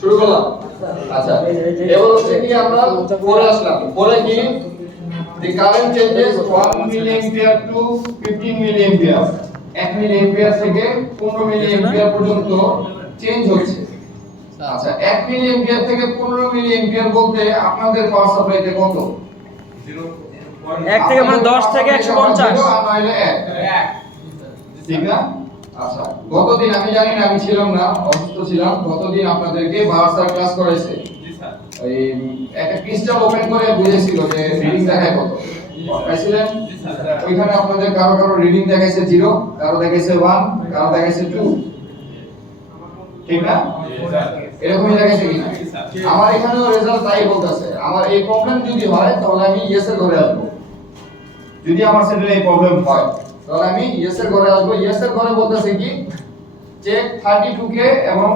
শুরু করলাম। আচ্ছা, এবার হচ্ছে কি আমরা পরে আসলাম। পরে কি the current changes 1 milliampere to 15 milliampere 1 milliampere থেকে 15 milliampere পর্যন্ত চেঞ্জ হচ্ছে। আচ্ছা, 1 milliampere থেকে 15 milliampere বলতে আপনাদের পাওয়ার সাপ্লাইতে কত? 1 থেকে মানে 10 থেকে 150 আর নাইলে 1 ঠিক না? আচ্ছা, গতদিন আমি জানি না, আমি ছিলাম না, অসুস্থ ছিলাম। গতদিন আপনাদেরকে ভার্সার ক্লাস করাইছে। জি স্যার। এই একটা ক্রিস্টাল ওপেন করে বুঝেছিল যে রিডিং দেখায় কত। পাইছিলেন? জি স্যার। ওইখানে আপনাদের কারো কারো রিডিং দেখাইছে 0, কারো দেখাইছে 1, কারো দেখাইছে 2। ঠিক না? জি স্যার। এরকমই দেখাইছে কিনা? আমার এখানেও রেজাল্ট তাই বলতেছে। আমার এই প্রবলেম যদি হয় তাহলে আমি ইয়েস এর ঘরে আসবো। যদি আমার সেটের এই প্রবলেম হয় তাহলে আমি ইয়েস এর ঘরে আসবো। ইয়েস এর ঘরে বলতেছে কি চেক 32 কে এবং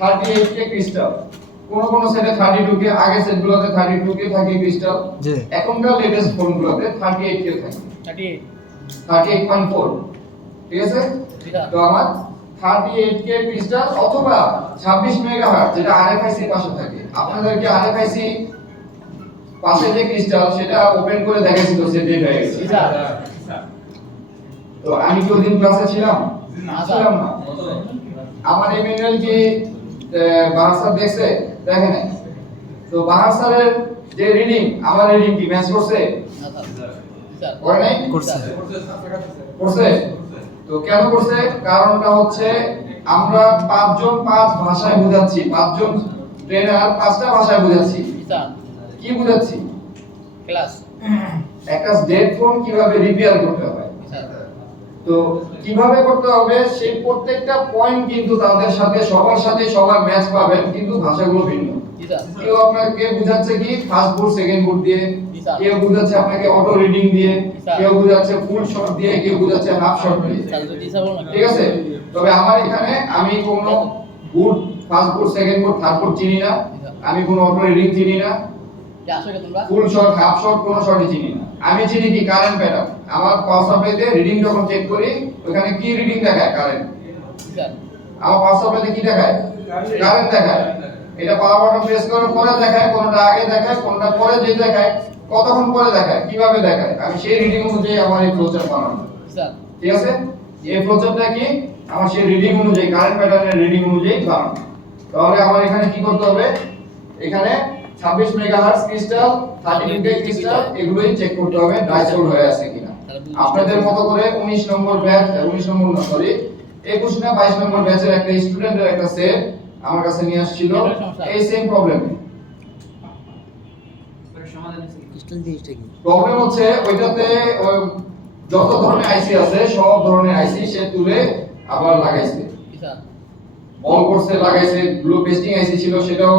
38 কে ক্রিস্টাল। কোন সেটে 32 কে, আগে সেটগুলোতে 32 কে থাকে ক্রিস্টাল। এখনকার লেটেস্ট ফোনগুলোতে 38 কে থাকে। 38.4 ঠিক আছে? তো আমার 38 কে ক্রিস্টাল অথবা 26 মেগাহার্টজ যেটা আরএফআইসি পাশে থাকে। আপনাদেরকে আরএফআইসি পাশে যে ক্রিস্টাল সেটা ওপেন করে দেখাইছিল সেট হয়ে গেছে। তো আমি কি ওদিন ক্লাসে ছিলাম? ছিলাম না। আমার এই ম্যানুয়াল কি বাহার স্যার দেখছে? দেখে নাই। তো বাহার স্যারের যে রিডিং আমার রিডিং কি ম্যাচ করছে? করে নাই? করছে। তো কেন করছে? কারণটা হচ্ছে আমরা 5 জন 5 ভাষায় বুঝাচ্ছি। 5 জন ট্রেনার 5টা ভাষায় বুঝাচ্ছি। কি বুঝাচ্ছি? ক্লাস একটা ডেড ফোন কিভাবে রিপেয়ার করতে হয়, তো কিভাবে করতে হবে সেই প্রত্যেকটা পয়েন্ট কিন্তু তাদের সাথে সবার সাথে সবার ম্যাচ পাবেন, কিন্তু ভাষাগুলো ভিন্ন। কেউ আপনাকে বুঝাচ্ছে কি ফার্স্ট বুট সেকেন্ড বুট দিয়ে, কেউ বুঝাচ্ছে আপনাকে অটো রিডিং দিয়ে, কেউ বুঝাচ্ছে ফুল শট দিয়ে, কেউ বুঝাচ্ছে হাফ শট দিয়ে। ঠিক আছে? তবে আমার এখানে আমি কোনো বুট ফার্স্ট বুট সেকেন্ড বুট থার্ড বুট চিনি না, আমি কোনো অটো রিডিং চিনি না, ফুল শট হাফ শট কোনো শটই চিনি না। আমি চিনি কি কারেন্ট প্যাটার্ন। আমার পাওয়ার সাপ্লাইতে রিডিং যখন চেক করি ওখানে কি রিডিং দেখায়? কারেন্ট। আমার পাওয়ার সাপ্লাইতে কি দেখায়? কারেন্ট দেখায়। এটা পাওয়ার বাটন প্রেস করার পরে দেখায়, কোনটা আগে দেখায়, কোনটা পরে যে দেখায়, কতক্ষণ পরে দেখায়, কিভাবে দেখায়, আমি সেই রিডিং অনুযায়ী আমার এই ফ্লোচার্ট বানাবো। ঠিক আছে? এই ফ্লোচার্টটা কি আমার সেই রিডিং অনুযায়ী কারেন্ট প্যাটার্নের রিডিং অনুযায়ী বানাবো। তাহলে আমার এখানে কি করতে হবে? এখানে 26 মেগাহার্টজ ক্রিস্টাল, 32 কে ক্রিস্টাল এগুলোই চেক করতে হবে ডাইসোল হয়ে আছে কিনা। আপনাদের মতো করে 19 নম্বর ব্যাচ, 19 নম্বর না সরি 21 না 22 নম্বর ব্যাচের একটা স্টুডেন্টের একটা সেট আমার কাছে নিয়ে আসছিল এই সেম প্রবলেম। ক্রিস্টাল জিনিসটা কি? প্রবলেম হচ্ছে ওইটাতে যত ধরনের আইসি আছে সব ধরনের আইসি সে তুলে আবার লাগাইছে, অল করছে, লাগাইছে। ব্লু পেস্টিং আইসি ছিল সেটাও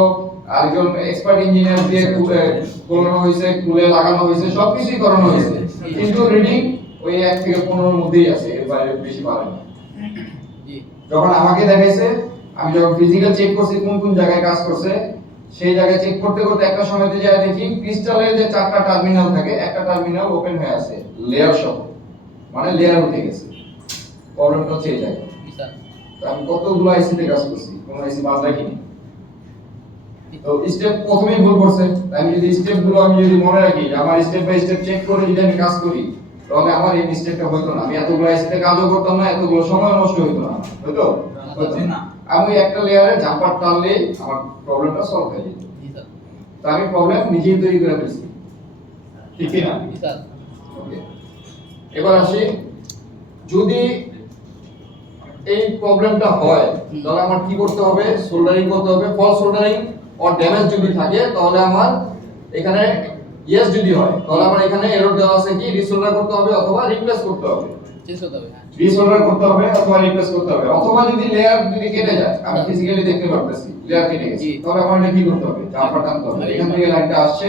আরেকজন এক্সপার্ট ইঞ্জিনিয়ার দিয়ে খুলে করানো হয়েছে, খুলে লাগানো হয়েছে, সবকিছুই করানো হয়েছে, কিন্তু রিডিং ওই 1 থেকে 15 এর মধ্যেই আছে, এর বাইরে বেশি পারে না। যখন আমাকে দেখাইছে, আমি যখন ফিজিক্যাল চেক করছি কোন কোন জায়গায় কাজ করছে, সেই জায়গায় চেক করতে করতে একটা সময়তে যায় দেখি ক্রিস্টালের যে 4টা টার্মিনাল থাকে একটা টার্মিনাল ওপেন হয়ে আছে লেয়ার সহ, মানে লেয়ার উঠে গেছে। প্রবলেমটা হচ্ছে এই জায়গায়। তো আমি কতগুলো আইসিতে কাজ করছি, কোনো আইসি বাদ রাখিনি। তো স্টেপ প্রথমেই ভুল করছে। আমি যদি স্টেপগুলো আমি যদি মনে রাখি, আমার স্টেপ বাই স্টেপ চেক করে যদি আমি কাজ করি, তাহলে আমার এই মিস্টেকটা হতো না। আমি এতগুলো আইসিতে কাজও করতাম না, এতগুলো সময় নষ্ট হতো না। হতো? হতো না। আমি একটা লেয়ারে জাম্পার টানলে আমার প্রবলেমটা সলভ হয়ে যেত। তো আমি প্রবলেম নিজেই তৈরি করে ফেলছি। ঠিক কি না? ওকে, এবার আসি, যদি এই প্রবলেমটা হয় তাহলে আমার কি করতে হবে? সোল্ডারিং করতে হবে। ফলস সোল্ডারিং অর ড্যামেজ যদি থাকে তাহলে আমার এখানে ইয়েস যদি হয় তাহলে আমার এখানে এরর দেওয়া আছে কি রিসোল্ডার করতে হবে অথবা রিপ্লেস করতে হবে। রিসোল্ডার করতে হবে অথবা রিপ্লেস করতে হবে। অথবা যদি লেয়ার যদি কেটে যায়, আমি ফিজিক্যালি দেখতে পারতেছি লেয়ার কেটে গেছে, তাহলে আমার এটা কি করতে হবে? জাম্পার টানতে হবে। এখান থেকে লাইনটা আসছে,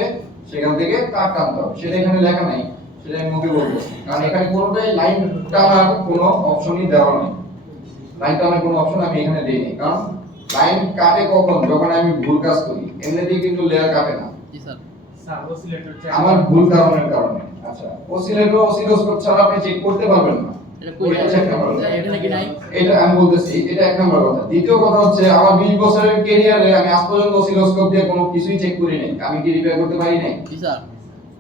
সেখান থেকে তার টানতে হবে। সেটা এখানে লেখা নাই, সেটা আমি মুখে বলবো, কারণ এখানে কোনোটাই লাইন টানার কোনো অপশনই দেওয়া নেই। লাইন টানার কোনো অপশন আমি এখানে দেই নাই, কারণ লাইন কাটে কখন? যখন আমি ভুল কাজ করি। এমনিতেই কিন্তু লেয়ার কাটে না। জি স্যার। স্যার অসিলেটর আমার ভুল কারণের কারণে। আচ্ছা, অসিলেটর অসিলোস্কোপ ছাড়া আপনি চেক করতে পারবেন না। এটা কই এটা এক নাম্বার কথা। এটা নাকি নাই এটা আমি বলতেছি, এটা এক নাম্বার কথা। দ্বিতীয় কথা হচ্ছে আমার 20 বছরের ক্যারিয়ারে আমি আজ পর্যন্ত অসিলোস্কোপ দিয়ে কোনো কিছুই চেক করি নাই। আমি কি রিপেয়ার করতে পারি নাই? জি স্যার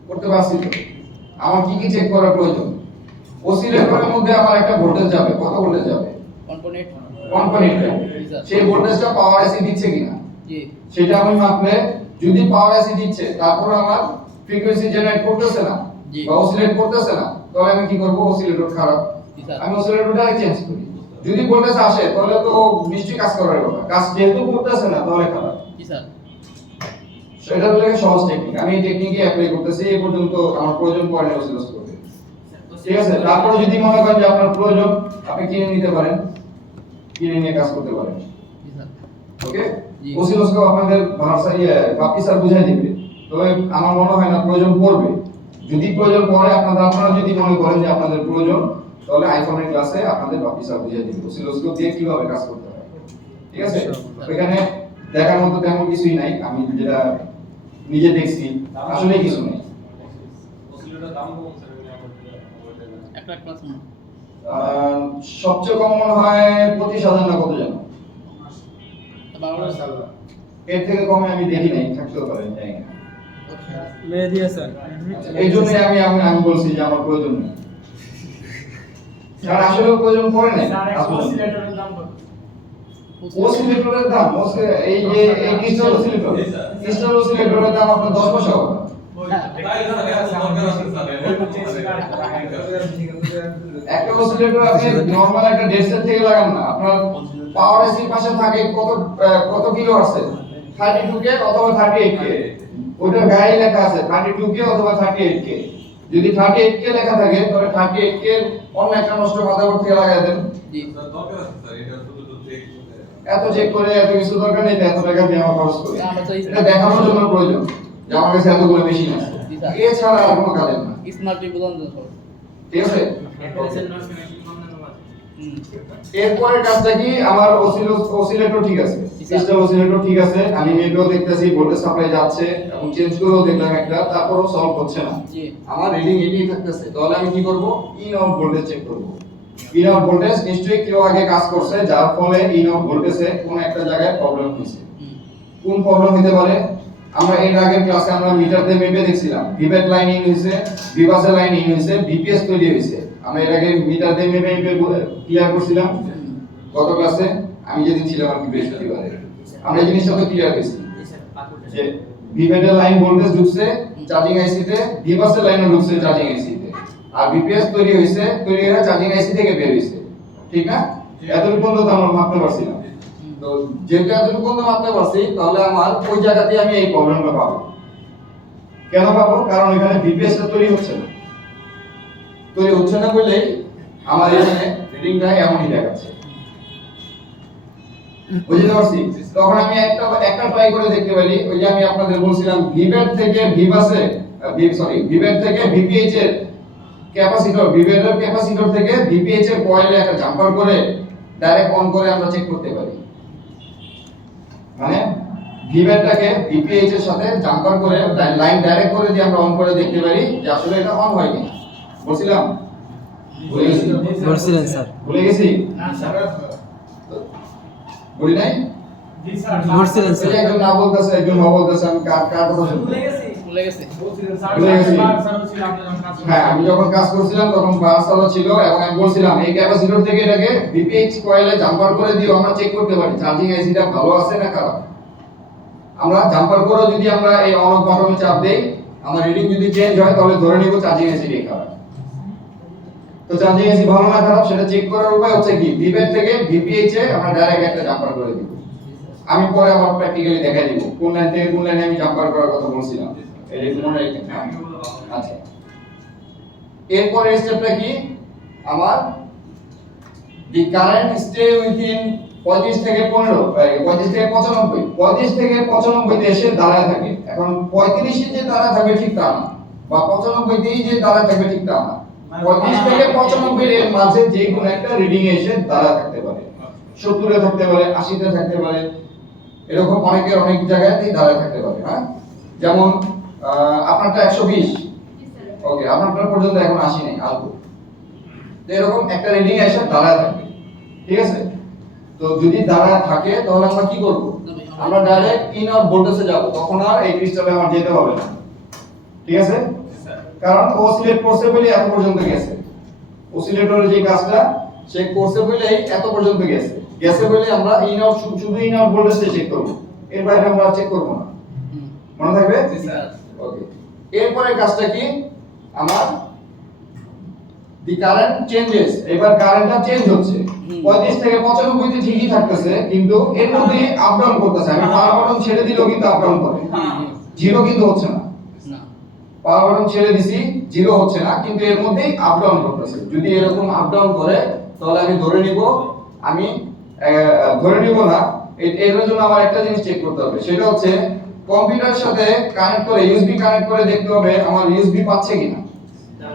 করতে পারছি তো। আমার কি কি চেক করার প্রয়োজন? অসিলেটরের মধ্যে আমার একটা ভোল্টেজ যাবে। কত ভোল্টেজ যাবে? 1.8 1.8 যাবে। জি স্যার সেই ভোল্টেজটা পাওয়ার এসি দিচ্ছে কিনা জি সেটা আমি মাপলে, যদি পাওয়ার এসি দিচ্ছে তারপর আমার ফ্রিকোয়েন্সি জেনারেট করতেছে না জি। বা অসিলেট করতেছে না, তাহলে আমি কি করব? অসিলেটর খারাপ, জি স্যার আমি অসিলেটরটা চেঞ্জ করি। যদি ভোল্টেজ আসে তাহলে তো নিশ্চয়ই কাজ করার কথা, কাজ যেহেতু করতেছে না তাহলে খারাপ। জি স্যার সেটা হলো সহজ টেকনিক, আমি এই টেকনিকই অ্যাপ্লাই করতেছি। এই পর্যন্ত আমার প্রয়োজন পড়ে না অসিলোস্কোপে। ঠিক আছে, তারপরে যদি মনে করেন যে আপনার প্রয়োজন, আপনি কিনে নিতে পারেন, কিনে নিয়ে কাজ করতে পারেন। জি স্যার ওকে, জি। অসিলোস্কোপ আপনাদের ভাষা বাপি স্যার বুঝাই দিবে, তবে আমার মনে হয় না প্রয়োজন পড়বে। যদি প্রয়োজন পড়ে, আপনারা যদি মনে করেন যে আপনাদের প্রয়োজন, তাহলে আইফোনের ক্লাসে আপনাদের বাপি স্যার বুঝাই দিবে অসিলোস্কোপ দিয়ে কিভাবে কাজ করতে হয়। ঠিক আছে, এখানে দেখার মতো তেমন কিছুই নাই, আমি যেটা নিজে দেখছি আসলে কিছু নেই। অসিলেটর দাম কম স্যার একটা ক্লাস সবচেয়ে কম মনে হয় 25,000 না কত জানো, বাংলাদেশ এর থেকে কমে আমি দেখি নাই, থাকতেও পারে জানি না। মেহেদি হাসান এই জন্য আমি বলছি যে আমার প্রয়োজন নেই, কারণ আসলে প্রয়োজন পড়ে নাই। অসিলেটরের দাম কত? অসিলেটরের দাম এই যে এই ক্রিস্টাল অসিলেটর, ক্রিস্টাল অসিলেটরের দাম আপনার 10 পয়সা হবে। একটা অসিলেটর আপনি নরমাল একটা ডেস্কের থেকে লাগান না, আপনার পাওয়ার এসির পাশে থাকে কত কিলো আছে, 32K অথবা 38K, ওটার গায়ে লেখা আছে 32K অথবা 38K। যদি 38K লেখা থাকে তাহলে 38K অন্য একটা নষ্ট মাদারবোর্ড থেকে লাগাই দেন। জি দরকার আছে স্যার, এটা শুধু তো চেক এত চেক করে এত কিছু দরকার নেই, এত টাকা দিয়ে আমার খরচ করি। আমরা তো এটা দেখানোর জন্য প্রয়োজন যে আমার কাছে এতগুলো মেশিন আছে, জি স্যার। এছাড়া আর কোনো কাজের না। স্মার্ট টিভি বন্ধ করো ঠিক আছে, হুম এরপরের কাজটা কি? আমার অসিলেটর ঠিক আছে, ক্রিস্টাল অসিলেটর ঠিক আছে, আমি নেটও দেখতেছি ভোল্টেজ সাপ্লাই যাচ্ছে এবং চেঞ্জ করেও দেখলাম একটা, তারপরও সলভ হচ্ছে না, জি আমার রিডিং এটাই থাকতেছে, তাহলে আমি কি করব? ইন আউট ভোল্টেজ চেক করব। ইন আউট ভোল্টেজ নিশ্চয়ই কেউ আগে কাজ করছে, যার ফলে ইন আউট ভোল্টেজে কোনো একটা জায়গায় প্রবলেম হয়েছে। হুম কোন প্রবলেম হতে পারে? আমরা এর আগের ক্লাসে আমরা মিটার দিয়ে মেপে দেখছিলাম, ভিভেট লাইন ইন হইছে, বিবাসের লাইন ইন হইছে, বিপিএস তৈরি হইছে। আমরা এর আগে মিটার দিয়ে মেপে ক্লিয়ার করছিলাম গত ক্লাসে, আমি যেদিন ছিলাম আর কি বৃহস্পতিবারে, আমরা এই জিনিসটা তো ক্লিয়ার করেছি যে ভিভেটের লাইন ভোল্টেজ ঢুকছে চার্জিং আইসিতে, বিবাসের লাইনও ঢুকছে চার্জিং আইসিতে, আর বিপিএস তৈরি হয়ে চার্জিং আইসি থেকে বের হইছে। ঠিক না? এতটুকু পর্যন্ত আমরা মাপতে পারছিলাম। তো যেহেতু এতটুকু পর্যন্ত মাপতে পারছি, তাহলে আমার ওই জায়গাতে আমি এই প্রবলেমটা পাবো। কেন পাবো? কারণ এখানে বিপিএসটা তৈরি হচ্ছে না বলেই আমার এখানে রিডিংটা এমনই দেখাচ্ছে। বুঝতে পারছি? তখন আমি একটা ট্রাই করে দেখতে পারি, ওই যে আমি আপনাদের বলছিলাম ভিভেট থেকে ভিভেট থেকে ভিপিএইচ এর ভিভেটের ক্যাপাসিটর থেকে ভিপিএইচ এর কয়েলে একটা জাম্পার করে ডাইরেক্ট অন করে আমরা চেক করতে পারি। মানে ভিভেটটাকে ভিপিএইচ এর সাথে জাম্পার করে লাইন ডাইরেক্ট করে দিয়ে আমরা অন করে দেখতে পারি যে আসলে এটা অন হয় কিনা। বলছিলাম? বলছিলেন স্যার। ভুলে গেছি? না স্যার বলি নাই? জি স্যার বলছিলেন ওই যে একজন না বলতেছে, একজন না বলতেছে, আমি কার কথা শুনবো? ভুলে গেছে বলছিলেন স্যার ভুলে গেছি। স্যার ছিল আপনি যখন কাজ হ্যাঁ, আমি যখন কাজ করছিলাম তখন বাস চালু ছিল এবং আমি বলছিলাম এই ক্যাপাসিটর থেকে এটাকে ভিপিএইচ কয়েলে জাম্পার করে দিও, আমরা চেক করতে পারি চার্জিং আইসিটা ভালো আছে না খারাপ। আমরা জাম্পার করে যদি আমরা এই অন অফ বাটনে চাপ দেই, আমার রিডিং যদি চেঞ্জ হয় তাহলে ধরে নিব চার্জিং আইসিটাই খারাপ। তো চার্জিং আইসি ভালো না খারাপ সেটা চেক করার উপায় হচ্ছে কি? ভিভেট থেকে ভিপিএইচ এ আমরা ডাইরেক্ট একটা জাম্পার করে দিব। আমি পরে আবার প্র্যাকটিক্যালি দেখাই দিব কোন লাইন থেকে কোন লাইনে আমি জাম্পার করার কথা বলছিলাম। এই মনে রাখবেন। আচ্ছা, এরপরের স্টেপটা কি? আমার দি কারেন্ট স্টে উইথিন 35 থেকে 95 তে এসে দাঁড়ায় থাকে। এখন 35 এ যে দাঁড়ায় থাকবে ঠিক তা না, বা 95 তেই যে দাঁড়ায় থাকবে ঠিক তা না। 35 থেকে 95 এর মাঝে যে কোনো একটা রিডিং এ এসে দাঁড়ায় থাকতে পারে, 70 এ থাকতে পারে, 80 তে থাকতে পারে, এরকম অনেক জায়গাতেই দাঁড়ায় থাকতে পারে। হ্যাঁ, যেমন আপনারটা 120, ওকে, আপনারটা পর্যন্ত এখন আসি নাই, আসবো। তো এরকম একটা রিডিং এসে দাঁড়ায় থাকবে, ঠিক আছে? তো যদি দাঁড়ায় থাকে তাহলে আমরা কি করব? আমরা ডাইরেক্ট ইন আউট ভোল্টেজে যাব, তখন আর এই ক্রিস্টালে আমার যেতে হবে না, ঠিক আছে? কারণ অসিলেট করছে বলে এত পর্যন্ত গেছে, অসিলেটরের যে কাজটা সে করছে বলেই এত পর্যন্ত গেছে বলে আমরা ইন আউট শুধু ইন আউট ভোল্টেজে চেক করব, এর বাইরে আমরা চেক করব না। মনে থাকবে? ওকে। এরপরে কাজটা কি? আমার দি কারেন্ট চেঞ্জেস, এবার কারেন্টটা চেঞ্জ হচ্ছে 35 থেকে 95 তে ঠিকই থাকতেছে, কিন্তু এর মধ্যে আপ ডাউন করতেছে। আমি পাওয়ার বাটন ছেড়ে দিলেও কিন্তু আপ ডাউন করে, জিরো কিন্তু হচ্ছে না। পাওয়ার বাটন ছেড়ে দিছি, জিরো হচ্ছে না, কিন্তু এর মধ্যে আপ ডাউন করতেছে। যদি এরকম আপ ডাউন করে তাহলে আমি ধরে নিব না। এর জন্য আমার একটা জিনিস চেক করতে হবে, সেটা হচ্ছে কম্পিউটারের সাথে কানেক্ট করে ইউএসবি কানেক্ট করে দেখতে হবে আমার ইউএসবি পাচ্ছে কিনা।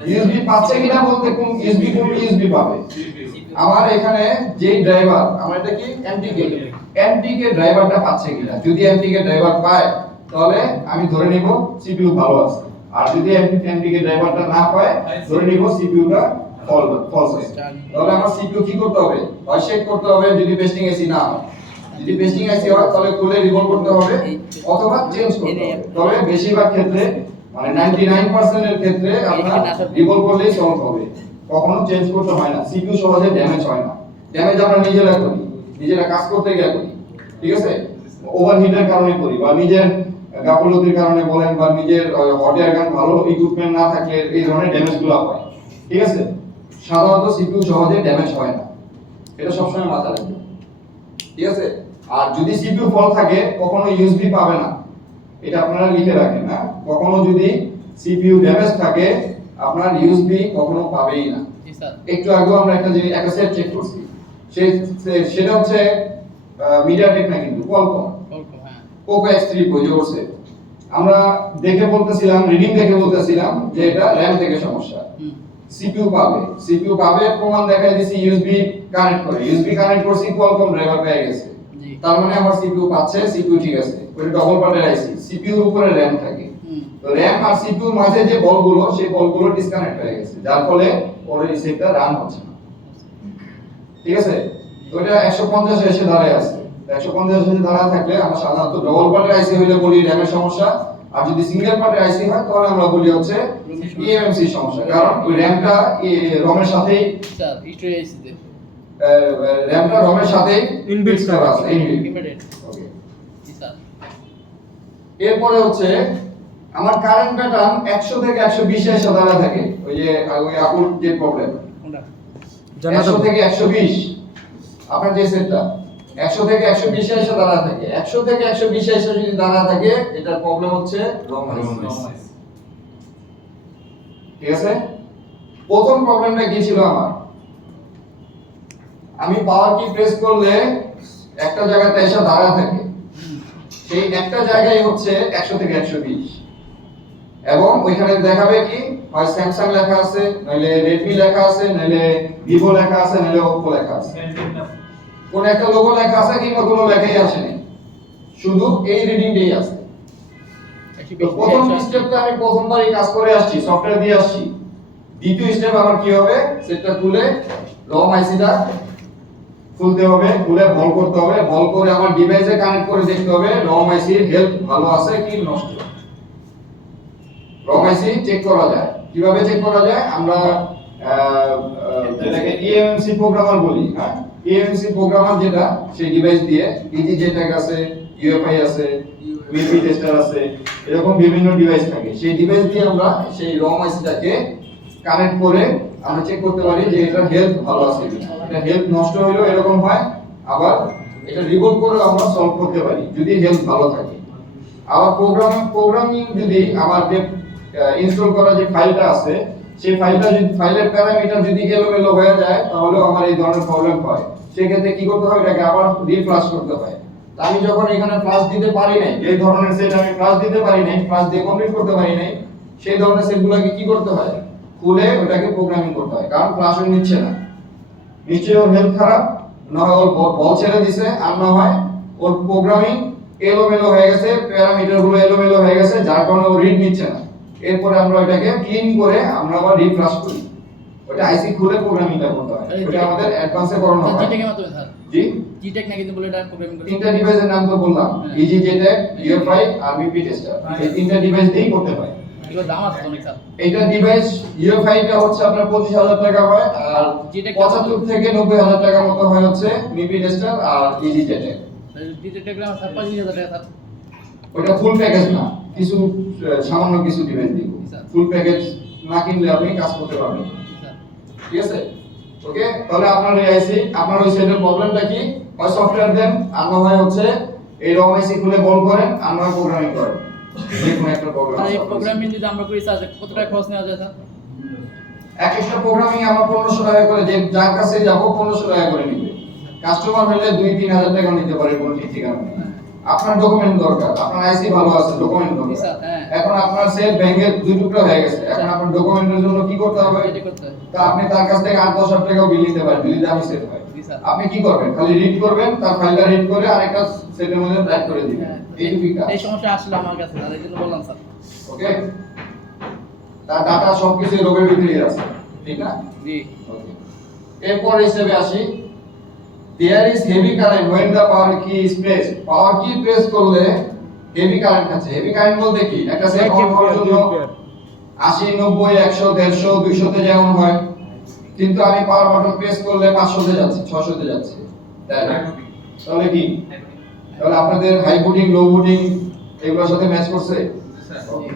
ইউএসবি পাচ্ছে কিনা বলতে কোন ইউএসবি পাবে? আমার এখানে যে ড্রাইভার, আমার এটা কি এমটিকে ড্রাইভারটা পাচ্ছে কিনা। যদি এমটিকে ড্রাইভার পায় তাহলে আমি ধরে নিব সিপিইউ ভালো আছে, আর যদি এমটিকে ড্রাইভারটা না পায় ধরে নিব সিপিইউটা ফলস আছে। তাহলে আমার সিপিইউ কি করতে হবে? হয় চেক করতে হবে যদি পেস্টিং এসি না হয়, যদি পেস্টিং এসি হয় তাহলে খুলে রিভলভ করতে হবে অথবা চেঞ্জ করতে হবে। তবে বেশিরভাগ ক্ষেত্রে মানে 99% এর ক্ষেত্রে আপনার রিভলভ করলেই সলভ হবে, কখনো চেঞ্জ করতে হয় না। সিপিইউ সহজে ড্যামেজ হয় না, ড্যামেজ আমরা নিজেরা কাজ করতে গিয়ে করি, ঠিক আছে? ওভারহিটের কারণে করি, বা নিজের গাফলতির কারণে বলেন, বা নিজের হট এয়ার গান ভালো ইকুইপমেন্ট না থাকলে এই ধরনের ড্যামেজগুলো হয়, ঠিক আছে? সাধারণত সিপিইউ সহজে ড্যামেজ হয় না, এটা সবসময় মাথায় রাখবেন, ঠিক আছে? আর যদি সিপিইউ ফল থাকে কখনো ইউএসবি পাবে না, এটা আপনারা লিখে রাখেন না। কখনো যদি সিপিইউ ড্যামেজ থাকে আপনার ইউএসবি কখনো পাবেই না। একটু আগে আমরা একটা সেট চেক করছি, সেটা হচ্ছে মিডিয়াটেক না, কিন্তু কোয়ালকম পোকো X3 প্রয়োগ করছে। আমরা দেখে বলতেছিলাম, রিডিং দেখে বলতেছিলাম যে এটা র‍্যাম থেকে সমস্যা। সিপিইউ পাবে প্রমাণ দেখাই দিছি, ইউএসবি কানেক্ট করছি, কোয়ালকম ড্রাইভার পেয়ে গেছে। তার মানে আমার সিপিইউ পাচ্ছে, সিপিইউ ঠিক আছে। ওই ডবল পার্টের আইসি, সিপিইউর উপরে র‍্যাম থাকে, তো র‍্যাম আর সিপিইউর মাঝে যে বলগুলো, সেই বলগুলো ডিসকানেক্ট হয়ে গেছে, যার ফলে ওর রিসেটটা রান হচ্ছে না, ঠিক আছে? তো এটা 150 এসে দাঁড়ায় আছে। 150 এসে দাঁড়ায় থাকলে আমরা সাধারণত ডবল পার্টের আইসি হইলে বলি র‍্যামের সমস্যা, আর যদি সিঙ্গেল পার্টের আইসি হয় তাহলে আমরা বলি হচ্ছে ইএমএমসি সমস্যা। কারণ ওই র‍্যামটা রমের সাথেই র‍্যামটা রমের সাথেই ইনবিল্ট করা আছে, ইনবিল্ট। ওকে। এরপরে হচ্ছে আমার কারেন্ট প্যাটার্ন 100 থেকে 120 এসে দাঁড়ায় থাকে। ওই আকুর যে প্রবলেম, 100 থেকে 120 আপনার যে সেটটা 100 থেকে 120 এসে দাঁড়ায় থাকে। 100 থেকে 120 এসে যদি দাঁড়ায় থাকে, এটার প্রবলেম হচ্ছে রম আইসি, ঠিক আছে? প্রথম প্রবলেমটা কি ছিল আমার? আমি পাওয়ার কি প্রেস করলে একটা জায়গাতে এসে দাঁড়ায় থাকে, সেই একটা জায়গায় হচ্ছে 100 থেকে 120, এবং ওইখানে দেখাবে কি হয় স্যামসাং লেখা আছে, নাইলে রেডমি লেখা আছে, নাইলে ভিভো লেখা আছে, নাইলে ওপ্পো লেখা আছে, কোন একটা লোগো লেখা আছে, কিংবা কোনো লেখাই আসেনি, শুধু এই রিডিংটাই আছে। তো প্রথম স্টেপটা আমি প্রথমবারই কাজ করে আসছি, সফটওয়্যার দিয়ে আসছি। দ্বিতীয় স্টেপ আমার কি হবে? সেটটা খুলে রম আইসিটা খুলতে হবে, খুলে বল করতে হবে, বল করে আমার ডিভাইসে কানেক্ট করে দেখতে হবে রম আইসির হেলথ ভালো আছে কি নষ্ট। রম আইসি চেক করা যায়, কিভাবে চেক করা যায়? আমরা যেটাকে ইএমএমসি প্রোগ্রামার বলি, হ্যাঁ, ইএমএমসি প্রোগ্রামার যেটা, সেই ডিভাইস দিয়ে ইজি ট্যাগ আছে, ইউএফআই আছে, ইউএফআই টেস্টার আছে, এরকম বিভিন্ন ডিভাইস থাকে। সেই ডিভাইস দিয়ে আমরা সেই রম আইসিটাকে কানেক্ট করে আমরা চেক করতে পারি যে এটা হেলথ ভালো আছে কিনা। এটা হেলথ নষ্ট হইলেও এরকম হয়, আবার এটা রিবোট করে আমরা সলভ করতে পারি যদি হেলথ ভালো থাকে। আবার প্রোগ্রামিং যদি আমার যে ইনস্টল করা যে ফাইলটা আছে, সেই ফাইলের প্যারামিটার যদি এলোমেলো হয়ে যায় তাহলে আমার এই ধরনের প্রবলেম হয়। সেক্ষেত্রে কি করতে হয়? এটাকে আবার রিফ্লাশ করতে হয়। আমি যখন এখানে ফ্লাশ দিতে পারি নাই, এই ধরনের সেট আমি ফ্লাশ দিতে পারি নাই, ফ্লাশ দিয়ে কমপ্লিট করতে পারি নাই, সেই ধরনের সেটগুলোকে কি করতে হয়? খুলে ওটাকে প্রোগ্রামিং করতে হয়, কারণ ফ্লাশ নিচ্ছে না। নিশ্চয়ই ওর হেলথ খারাপ, না হয় ওর বল ছেড়ে দিছে, আর না হয় ওর প্রোগ্রামিং এলোমেলো হয়ে গেছে, প্যারামিটারগুলো এলোমেলো হয়ে গেছে, যার কারণে ও রিড নিচ্ছে না। এরপরে আমরা এটাকে ক্লিন করে আমরা আবার রিফ্লাশ করি। ওটা আইসি খুলে প্রোগ্রামিংটা করতে হয়, ওটা আমাদের অ্যাডভান্সে করানো হয়। জিটেকের মাধ্যমে স্যার জি জিটেক না কিন্তু বলে এটা প্রোগ্রামিং করতে তিনটা ডিভাইসের নাম তো বললাম, ইজি জেটেক, ইউএফআই আর বিপি টেস্টার। এই তিনটা ডিভাইস দিয়েই করতে হয়। এগুলোর দাম আছে তো অনেক স্যার। এইটা ডিভাইস ইউএফআই টা হচ্ছে আপনার 25000 টাকা হয়, আর যেটা 75 থেকে 90000 টাকার মতো হয় হচ্ছে বিপি টেস্টার আর ইজি জেটেক। জিটেক আমার স্যার 25000 টাকা স্যার। ওটা ফুল প্যাকেজ না, কিছু সামান্য কিছু ডিভাইস দিব। স্যার। ফুল প্যাকেজ না কিনলে আপনি কাজ করতে পারবেন না। স্যার ঠিক আছে? ওকে, তাহলে আপনার এই আইসি, আপনার ওই সেটের প্রবলেমটা কি? হয় সফটওয়্যার দেন, আর না হয় হচ্ছে এই রম আইসি খুলে বল করেন, আর না হয় প্রোগ্রামিং করেন। যে কোনো একটা প্রোগ্রাম। আর এই প্রোগ্রামিং যদি আমরা করি স্যার কত টাকা খরচ নেওয়া যায় স্যার? এক একটা প্রোগ্রামিং আমরা 1500 টাকা করে, যে যার কাছে যাব 1500 টাকা করে নিবে। কাস্টমার হলে 2-3000 টাকা নিতে পারে কোনো ঠিক ঠিকানা নেই। আপনার ডকুমেন্ট দরকার, আপনার আইসি ভালো আছে, ডকুমেন্ট দরকার। স্যার, হ্যাঁ। এখন আপনার সেট ব্যাংকের 2 টুকরা হয়ে গেছে, এখন আপনার ডকুমেন্টের জন্য কি করতে হবে? এটা করতে হয়। তা আপনি তার কাছ থেকে 8-10 টাকাও বিল নিতে পারেন যদি দামি সেট হয়। জি স্যার। আপনি কি করবেন? খালি রিড করবেন, তার ফাইলটা রিড করে আরেকটা সেটের মধ্যে টাইপ করে দিবেন। হ্যাঁ, এইটুকুই কাজ। এই সমস্যা আসলে আমার কাছে স্যার, এই জন্য বললাম স্যার। ওকে, তার ডাটা সবকিছু রোগের ভিতরেই আছে, ঠিক না? জি ওকে, এরপর হিসেবে আসি, there is heavy current when the power key is pressed. power key press করলে heavy current আছে। heavy current বলতে কি? একটা সেট অন করার জন্য 80, 90, 100, 150, 200 তে যেমন হয়, কিন্তু আমি পাওয়ার বাটন প্রেস করলে 500 তে যাচ্ছে, 600 তে যাচ্ছে, তাই না? তাহলে কি? তাহলে আপনাদের হাই বুটিং, লো বুটিং এগুলোর সাথে ম্যাচ করছে? জি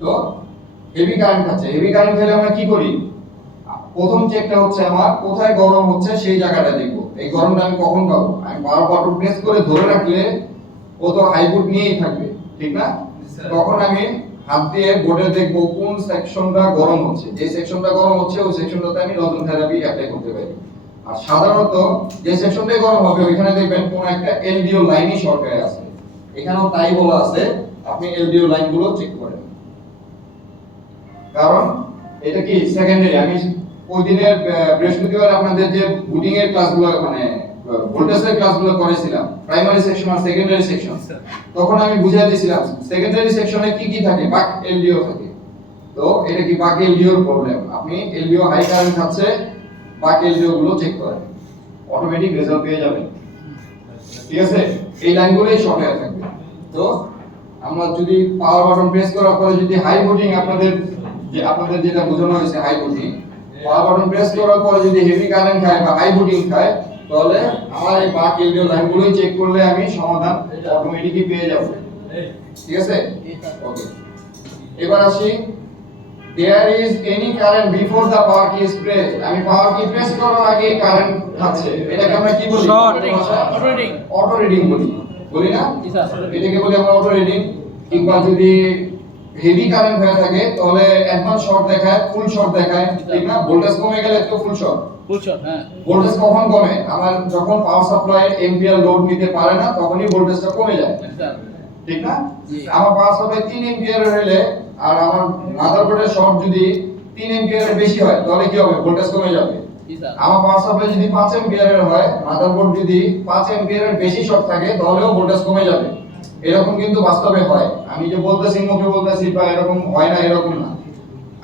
তো হেভি কারেন্ট আছে। হেভি কারেন্ট হলে আমরা কি করি? প্রথম চেকটা হচ্ছে আমার কোথায় গরম হচ্ছে সেই জায়গাটা দেখব। এই গরমটা আমি কখন পাবো? আমি পাওয়ার বাটন প্রেস করে ধরে রাখলে ও তো হাই বুট নিয়েই থাকবে, ঠিক না? তখন আমি হাত দিয়ে বোর্ডে দেখব কোন সেকশনটা গরম হচ্ছে। যে সেকশনটা গরম হচ্ছে ওই সেকশনটাতে আমি নজল থেরাপি অ্যাপ্লাই করতে পারি। আর সাধারণত যে সেকশনটাই গরম হবে ওইখানে দেখবেন কোন একটা এলডিও লাইনই শর্ট হয়ে আছে। এখানেও তাই বলা আছে, আপনি এলডিও লাইনগুলো চেক করেন। কারণ এটা কি সেকেন্ডারি। আমি ওই দিনের বৃহস্পতিবার আপনাদের যে বুটিং এর ক্লাসগুলো মানে ভোল্টেজের ক্লাসগুলো করেছিলাম, প্রাইমারি সেকশন আর সেকেন্ডারি সেকশন, তখন আমি বুঝিয়ে দিয়েছিলাম সেকেন্ডারি সেকশনে কি কি থাকে, বাক এলডিও থাকে। তো এটা কি বাক এলডিওর প্রবলেম। আপনি এলডিও হাই কারেন্ট আছে, বাক এলডিও গুলো চেক করেন, অটোমেটিক রেজাল্ট পেয়ে যাবেন। ঠিক আছে, এই লাইনগুলোই শর্ট হয়ে থাকবে। তো আমরা যদি পাওয়ার বাটন প্রেস করার পরে যদি হাই বুটিং আপনাদের যেটা বোঝানো হয়েছে high booting, power button press করার পরে যদি হেভি কারেন্ট খায় বা হাই বুটিং খায়, তাহলে আমার এই বাক এলডিও লাইনগুলোই চেক করলে আমি সমাধান অটোমেটিকই পেয়ে যাব। ঠিক আছে? ওকে, এবার আসি, there is any current before the power key is pressed. আমি পাওয়ার কি প্রেস করার আগে কারেন্ট আছে, এটাকে আমরা কি বলি? Short reading, auto reading। Auto reading বলি না? জি স্যার। এটাকে বলি আমরা অটো রিডিং। কিংবা যদি হেভি কারেন্ট হয়ে থাকে তাহলে অ্যাডভান্স শর্ট দেখায়, ফুল শর্ট দেখায়, ঠিক না? ভোল্টেজ কমে গেলে তো ফুল শর্ট। ফুল শট, হ্যাঁ ভোল্টেজ কখন কমে? আমার যখন পাওয়ার সাপ্লাই এম্পিয়ার লোড নিতে পারে না তখনই ভোল্টেজটা কমে যায়, স্যার। ঠিক না? জি। আমার পাওয়ার সাপ্লাই 3 এম্পিয়ার হলে আর আমার মাদারবোর্ডের শর্ট যদি 3 এম্পিয়ারের বেশি হয় তাহলে কি হবে? ভোল্টেজ কমে যাবে। জি স্যার। আমার পাওয়ার সাপ্লাই যদি 5 এম্পিয়ারের হয়, মাদারবোর্ড যদি 5 এম্পিয়ারের বেশি শর্ট থাকে তাহলেও ভোল্টেজ কমে যাবে। এরকম কিন্তু বাস্তবে হয়। আমি যে বলতেছি মুখে বলতেছি বা এরকম হয় না, এরকম না।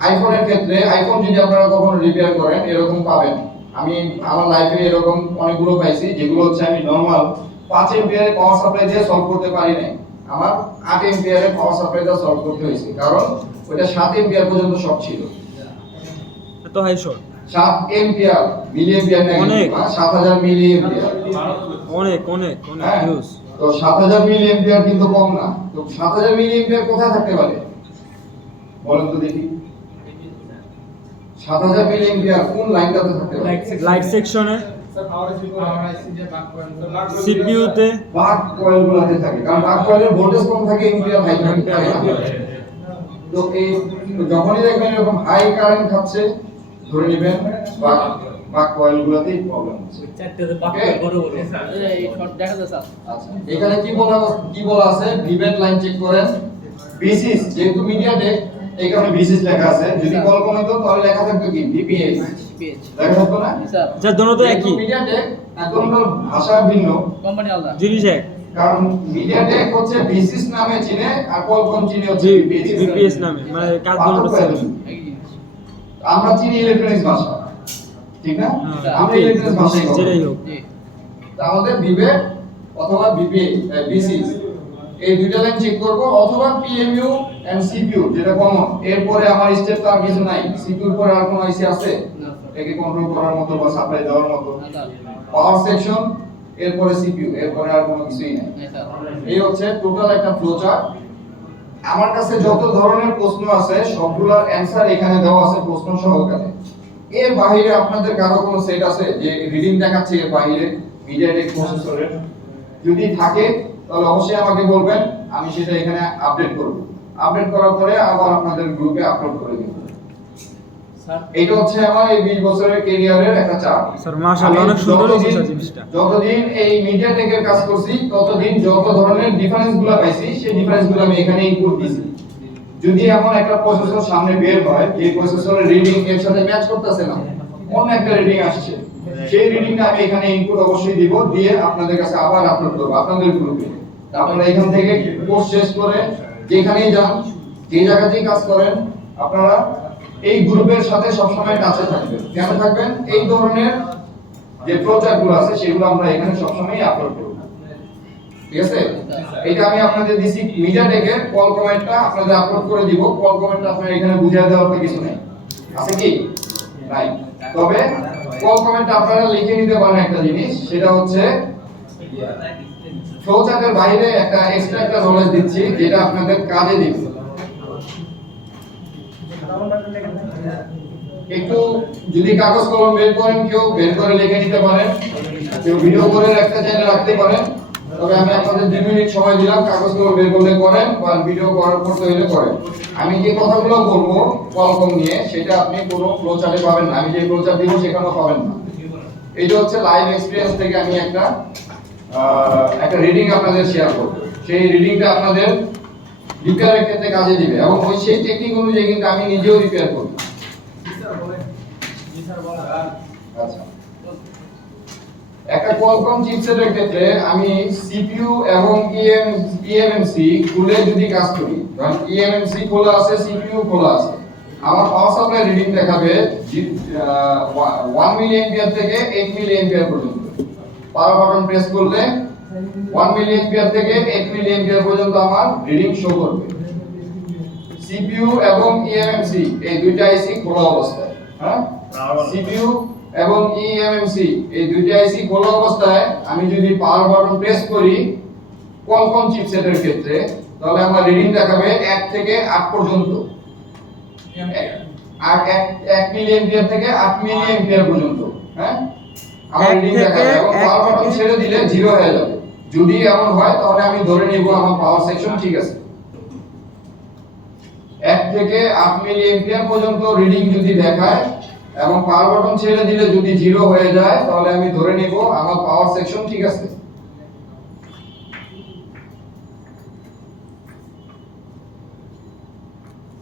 আইফোনের ক্ষেত্রে, আইফোন যদি আপনারা কখনো রিপেয়ার করেন এরকম পাবেন। আমি আমার লাইফে এরকম অনেকগুলো পাইছি যেগুলো হচ্ছে আমি নরমাল 5 এম্পিয়ারের পাওয়ার সাপ্লাই দিয়ে সলভ করতে পারি নাই। আমার 8 এম্পিয়ারের পাওয়ার সাপ্লাই দিয়ে সলভ করতে হয়েছে, কারণ ওটা 7 এম্পিয়ার পর্যন্ত শর্ট ছিল। এত high shot 7 ampere, milli ampere না, অনেক। 7000 মিলি এম্পিয়ার। অনেক অনেক অনেক হ্যাঁ, হিউজ। তো 7000 মিলি এম্পিয়ার কিন্তু কম না। তো 7000 মিলি এম্পিয়ার কোথায় থাকতে পারে বলেন তো দেখি? 7000 মিলি এম্পিয়ার কোন লাইনটাতে থাকতে পারে? লাইট সেকশনে, স্যার পাওয়ার আইসি যে বাক করেন সিপিইউ তে, বাক কয়েলগুলোতে থাকে, কারণ বাক কয়েলের ভোল্টেজ কম থাকে, এম্পিয়ার হাই থাকে, তাই না? তো এই যখনই দেখবেন এরকম হাই কারেন্ট খাচ্ছে ধরে নেবেন বাক কয়েলগুলোতেই প্রবলেম হচ্ছে। এই শট দেখা যায় স্যার। আচ্ছা, এখানে কি বলা আছে? ভিভেট লাইন চেক করেন। বিসিস যেহেতু মিডিয়াটেক এই কারণে বিসিস লেখা আছে। যদি কলকম হতো তাহলে লেখা থাকতো কি? BPS pH. লেখা থাকতো না? জি স্যার। যা দোনো তো একই মিডিয়াটেক এখন ভাষা ভিন্ন, কোম্পানি আলাদা। জিনিস এক। কারণ মিডিয়াটেক হচ্ছে বিসিস নামে চিনে আর কলকম চিনে হচ্ছে জি বিপিএস। বিপিএস নামে, মানে কাজ দোনো সেম। একই জিনিস। আমরা চিনি ইলেকট্রনিক্স ভাষা, ঠিক না? হ্যাঁ। আমরা ইলেকট্রনিক্স ভাষাই কথা যেটাই বলি। হোক। জি তা আমাদের বিবে অথবা বিসি এই দুইটা লাইন চেক করব, অথবা পিএমইউ এন্ড সিপিইউ যেটা কমন। এরপরে আমার স্টেপ তো আর কিছু নাই। সিপিইউর পরে আর কোনো আইসি আছে না একে কন্ট্রোল করার মতো বা সাপ্লাই দেওয়ার মতো? স্যার পাওয়ার সেকশন, এরপরে সিপিইউ, এরপরে আর কোনো কিছুই নাই। নাই স্যার এই হচ্ছে টোটাল একটা ফ্লোচার্ট। আমার কাছে যত ধরনের প্রশ্ন আছে সবগুলোর অ্যানসার এখানে দেওয়া আছে প্রশ্ন সহকারে। এর বাইরে আপনাদের কারো কোনো সেট আছে যে রিডিং দেখাচ্ছে এর বাইরে মিডিয়াটেক প্রসেসরের? যদি থাকে তাহলে অবশ্যই আমাকে বলবেন, আমি সেটা এখানে আপডেট করব। আপডেট করার পরে আবার আপনাদের গ্রুপে আপলোড করে দেব। স্যার এটা হচ্ছে আমার এই 20 বছরের ক্যারিয়ারের একটা চার্ট। স্যার মাশাআল্লাহ অনেক সুন্দর হয়েছে স্যার জিনিসটা। যতদিন এই মিডিয়াটেকের কাজ করছি ততদিন যত ধরনের ডিফারেন্সগুলো পাইছি সেই ডিফারেন্সগুলো আমি এখানে ইনপুট দিছি। যদি এমন একটা প্রসেসর সামনে বের হয় যে প্রসেসরের রিডিং এর সাথে ম্যাচ করতেছে না, অন্য একটা রিডিং আসছে, সেই রিডিংটা আমি এখানে ইনপুট অবশ্যই দিব, দিয়ে আপনাদের কাছে আবার আপলোড করব আপনাদের গ্রুপে। আপনারা এখান থেকে কোর্স শেষ করে যেখানেই যান, যে জায়গাতেই কাজ করেন, আপনারা এই গ্রুপের সাথে সবসময় টাচে থাকবেন। কেন থাকবেন? এই ধরনের যে প্রচারগুলো আছে সেগুলো আমরা এখানে সবসময় আপলোড করব। ঠিক আছে? এটা আমি আপনাদের দিছি মিডিয়াটেকের কল কমেন্টটা আপনাদের আপলোড করে দিব। কল কমেন্টটা আপনারা এখানে বুঝিয়ে দেওয়ার তো কিছু নেই, আছে কি? নাই। তবে কল কমেন্টটা আপনারা লিখে নিতে পারেন একটা জিনিস, সেটা হচ্ছে ফ্লোচার্টের বাইরে একটা এক্সট্রা একটা নলেজ দিচ্ছি যেটা আপনাদের কাজে দিবে। একটু যদি কাগজ কলম বের করেন, কেউ বের করে লিখে নিতে পারেন, কেউ ভিডিও করে রাখতে চাইলে রাখতে পারেন। তবে আমি আপনাদের 2 মিনিট সময় দিলাম, কাগজ কলম বের করলে করেন বা ভিডিও করার করতে হলে করেন। আমি যে কথাগুলো বলবো কলকম নিয়ে সেটা আপনি কোনো ফ্লো চার্টে পাবেন না, আমি যে ফ্লো চার্ট দিব সেখানেও পাবেন না। এটা হচ্ছে লাইভ এক্সপেরিয়েন্স থেকে আমি একটা রিডিং আপনাদের শেয়ার করব। সেই রিডিংটা আপনাদের রিপেয়ারের ক্ষেত্রে কাজে দিবে এবং ওই সেই টেকনিক অনুযায়ী কিন্তু আমি নিজেও রিপেয়ার করি। আচ্ছা, একটা কোয়ালকম চিপসেটের ক্ষেত্রে আমি সিপিইউ এবং ইএমএমসি খুলে যদি কাজ করি, কারণ ইএমএমসি খোলা আছে, সিপিইউ খোলা আছে, আমার পাওয়ার সাপ্লাই রিডিং দেখাবে 1 মিলি অ্যাম্পিয়ার থেকে 8 মিলি অ্যাম্পিয়ার পর্যন্ত। পাওয়ার বাটন প্রেস করলে 1 মিলি অ্যাম্পিয়ার থেকে 8 মিলি অ্যাম্পিয়ার পর্যন্ত আমার রিডিং শো করবে। সিপিইউ এবং ইএমএমসি এই দুইটা আইসি খোলা অবস্থায়, হ্যাঁ, সিপিইউ এবং ইএমএমসি এই দুইটা আইসি খোলা অবস্থায় আমি যদি পাওয়ার বাটন প্রেস করি কোয়ালকম চিপসেটের ক্ষেত্রে, তাহলে আমার রিডিং দেখাবে 1 থেকে 8 পর্যন্ত, আর 1 মিলি অ্যাম্পিয়ার থেকে 8 মিলি অ্যাম্পিয়ার পর্যন্ত, হ্যাঁ, আমার 1 রিডিং থেকে দেখাবে এবং পাওয়ার বাটন ছেড়ে দিলে 0 হয়ে যাবে। যদি এমন হয় তাহলে আমি ধরে নিব আমার পাওয়ার সেকশন ঠিক আছে। 1 থেকে 8 মিলি অ্যাম্পিয়ার পর্যন্ত রিডিং যদি দেখায় এবং পাওয়ার বাটন ছেড়ে দিলে যদি 0 হয়ে যায় তাহলে আমি ধরে নিব আমার পাওয়ার সেকশন ঠিক আছে।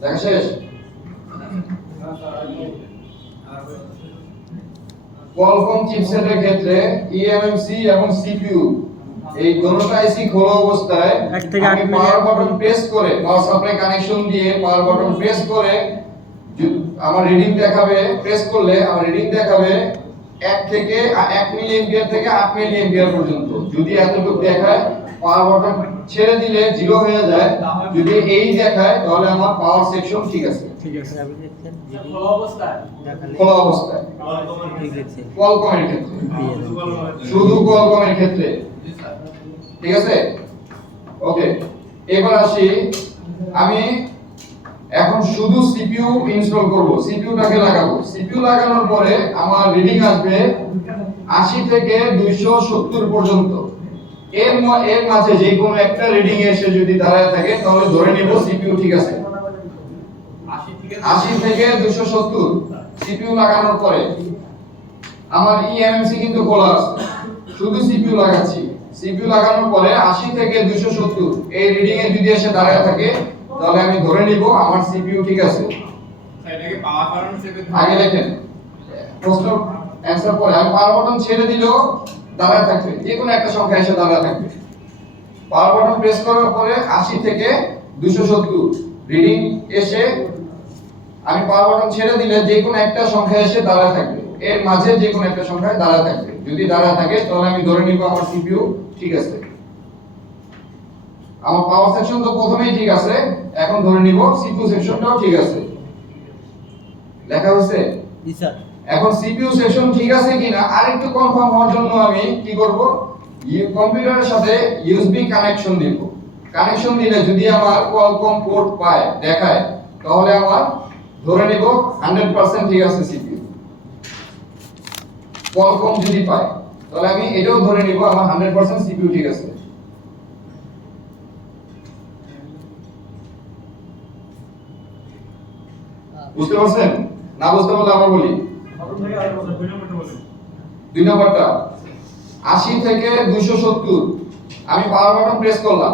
দেখা শেষ? কোয়ালকম চিপসেটের ক্ষেত্রে ইএমএমসি এবং সিপিইউ এই দুটোটা আইসি খোলা অবস্থায় 1 থেকে 8 আমি পাওয়ার বাটন প্রেস করে পাওয়ার সাপ্লাই কানেকশন দিয়ে পাওয়ার বাটন প্রেস করে আমার রিডিং দেখাবে, প্রেস করলে আমার রিডিং দেখাবে 1 থেকে 1 মিলি অ্যাম্পিয়ার থেকে 8 মিলি অ্যাম্পিয়ার পর্যন্ত। যদি এতটুকু দেখায় পাওয়ার বাটন ছেড়ে দিলে 0 হয়ে যায়, যদি এই দেখায় তাহলে আমার পাওয়ার সেকশন ঠিক আছে। ঠিক আছে। খোলা অবস্থায় খোলা অবস্থায় কোয়ালকমের ক্ষেত্রে, শুধু কোয়ালকমের ক্ষেত্রে, ঠিক আছে? ওকে, এবার আসি, আমি এখন শুধু সিপিইউ ইনস্টল করব, সিপিইউটাকে লাগাবো। সিপিইউ লাগানোর পরে আমার রিডিং আসবে 80 থেকে 270 পর্যন্ত। এর মাঝে যে কোনো একটা রিডিং এসে যদি দাঁড়ায় থাকে তাহলে ধরে নিব সিপিইউ ঠিক আছে। 80 থেকে 270 সিপিইউ লাগানোর পরে আমার ইএমএমসি কিন্তু খোলা আছে, শুধু সিপিইউ লাগাচ্ছি। সিপিইউ লাগানোর পরে 80 থেকে 270 এই রিডিং এ যদি এসে দাঁড়ায় থাকে তাহলে আমি ধরে নিব আমার সিপিইউ ঠিক আছে। এটাকে পাওয়ার বাটন চেপে আগে দেখেন প্রশ্ন অ্যানসার পরে আমি পাওয়ার বাটন ছেড়ে দিলেও দাঁড়ায় থাকবে, যে কোনো একটা সংখ্যা এসে দাঁড়ায় থাকবে। পাওয়ার বাটন প্রেস করার পরে 80 থেকে 270 রিডিং এসে আমি পাওয়ার বাটন ছেড়ে দিলে যে কোনো একটা সংখ্যা এসে দাঁড়ায় থাকবে, এর মাঝে যে কোনো একটা সংখ্যায় দাঁড়ায় থাকবে। যদি দাঁড়ায় থাকে তাহলে আমি ধরে নিব আমার সিপিইউ ঠিক আছে। আমার পাওয়ার সেকশন তো প্রথমেই ঠিক আছে, এখন ধরে নিব সিপিইউ সেকশনটাও ঠিক আছে। লেখা হয়েছে? জি স্যার। এখন সিপিইউ সেকশন ঠিক আছে কিনা আরেকটু কনফার্ম হওয়ার জন্য আমি কি করব, কম্পিউটারের সাথে ইউএসবি কানেকশন দিব। কানেকশন দিলে যদি আমার কোয়ালকম পোর্ট পায় দেখায়, তাহলে আমার ধরে নিব 100% ঠিক আছে সিপিইউ। কোয়ালকম যদি পায় তাহলে আমি এটাও ধরে নিব আমার 100% সিপিইউ ঠিক আছে। বুঝতে পারছেন? না বুঝতে পারলে আবার বলি। দুই নম্বরটা 80 থেকে 270 আমি পাওয়ার বাটন প্রেস করলাম।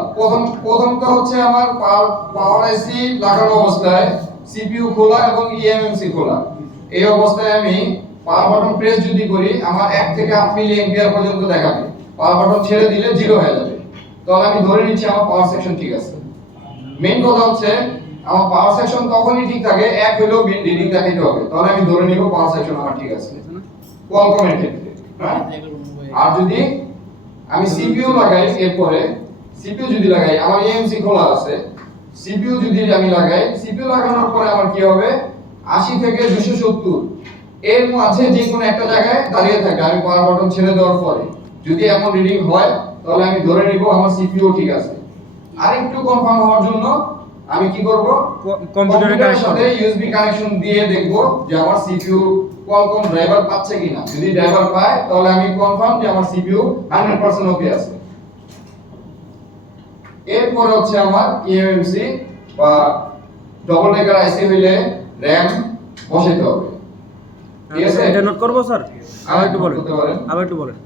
প্রথমটা হচ্ছে আমার পাওয়ার আইসি লাগানো অবস্থায় সিপিইউ খোলা এবং ইএমএমসি খোলা। এই অবস্থায় আমি পাওয়ার বাটন প্রেস যদি করি আমার 1 থেকে 8 মিলি অ্যাম্পিয়ার পর্যন্ত দেখাবে। পাওয়ার বাটন ছেড়ে দিলে 0 হয়ে যাবে। তাহলে আমি ধরে নিচ্ছি আমার পাওয়ার সেকশন ঠিক আছে। মেইন কথা হচ্ছে আমার পাওয়ার সেকশন তখনই ঠিক থাকে 1 হলেও রিডিং দেখাইতে হবে। তাহলে আমি ধরে নিব পাওয়ার সেকশন আমার ঠিক আছে কোয়ালকমের ক্ষেত্রে। হ্যাঁ, আর যদি আমি সিপিইউ লাগাই, এরপরে সিপিইউ যদি লাগাই আমার এএমসি খোলা আছে, সিপিইউ যদি আমি লাগাই, সিপিইউ লাগানোর পরে আমার কি হবে 80 থেকে 270 এর মাঝে যে কোনো একটা জায়গায় দাঁড়িয়ে থাকে। আমি পাওয়ার বাটন ছেড়ে দেওয়ার পরে যদি এমন রিডিং হয় তাহলে আমি ধরে নিব আমার সিপিইউ ঠিক আছে। আরেকটু কনফার্ম হওয়ার জন্য আমি কি করব, কম্পিউটারের সাথে ইউএসবি কানেকশন দিয়ে দেখব যে আমার সিপিইউ কোয়ালকম ড্রাইভার পাচ্ছে কিনা। যদি ড্রাইভার পায় তাহলে আমি কনফার্ম যে আমার সিপিইউ 100% ওকে আছে। এরপর হচ্ছে আমার ইএমএমসি বা ডবল ডেকার আইসি হইলে র‍্যাম বসাইতে হবে। ঠিক আছে, এটা নোট করব স্যার? আবার একটু বলেন। আবার একটু বলেন।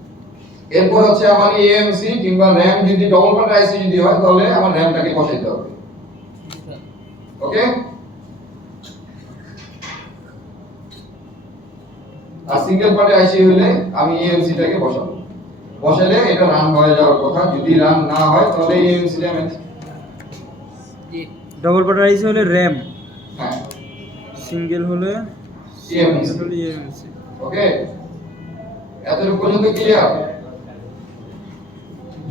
এরপর হচ্ছে আমার ইএমসি কিংবা র‍্যাম যদি ডবল ডেকার আইসি যদি হয় তাহলে আমার র‍্যামটাকে বসাইতে হবে। ওকে, আর সিঙ্গেল পার্টে আইসি হলে আমি ইএমসি টাকে বসাবো। বসালে এটা রান হয়ে যাওয়ার কথা। যদি রান না হয় তাহলে ইএমসি ড্যামেজ। ডবল পার্ট আইসি হলে র‍্যাম, হ্যাঁ, সিঙ্গেল হলে ইএমসি। ওকে, এতটুকু পর্যন্ত ক্লিয়ার?